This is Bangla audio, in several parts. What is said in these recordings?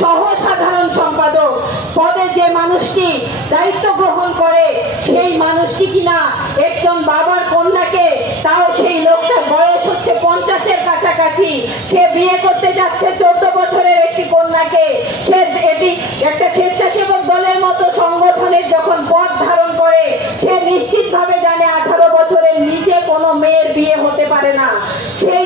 সহ সাধারণ সম্পাদক পদে যে মানুষটি দায়িত্ব গ্রহণ করে, সেই মানুষটি কিনা একজন বাবার কন্যাকে, তাও সেই লোকটার বয়স হচ্ছে পঞ্চাশের কাছাকাছি। সে বিয়ে করতে যাচ্ছে চোদ্দ বছরের একটি কন্যাকে। সে একটা স্বেচ্ছাসেবক দলের মতো সংগঠনের যখন পদ ধারণ করে, সে নিশ্চিতভাবে জানে আঠারো বছরের নিচে কোনো মেয়ের বিয়ে হতে পারে না। সেই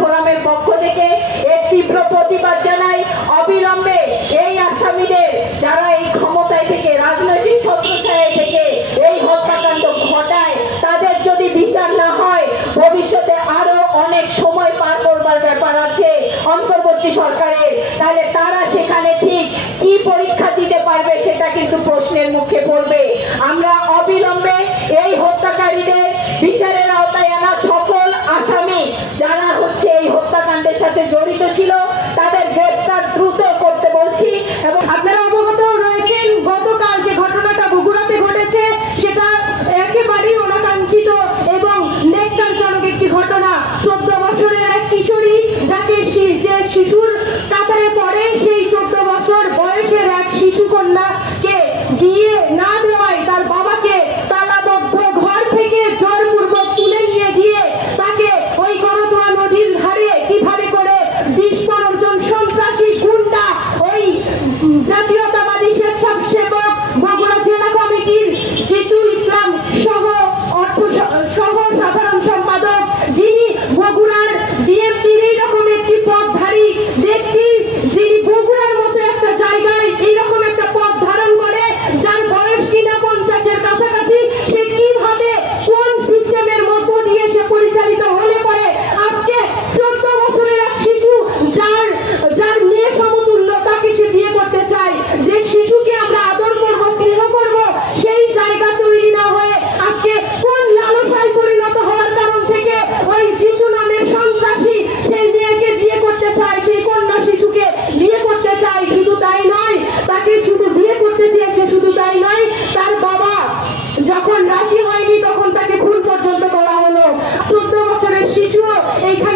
ফোরামের পক্ষ থেকে এর তীব্র প্রতিবাদ জানাই। অবিলম্বে এই আসামিদের যারা এই ক্ষমতায় থেকে, রাজনৈতিক ছত্রছায়া থেকে এই হত্যাকাণ্ড ঘটায়, তাদের যদি বিচার না হয়, ভবিষ্যতে আরও অনেক সময় পার করবার ব্যাপার আছে অন্তর্বর্তী সরকারের। তাহলে তারা সেখানে ঠিক কি পরীক্ষা দিতে পারবে সেটা কিন্তু প্রশ্নের মুখে পড়বে। আমরা অবিলম্বে এই হত্যাকারীদের জড়িত ছিল। শিশু এইখানে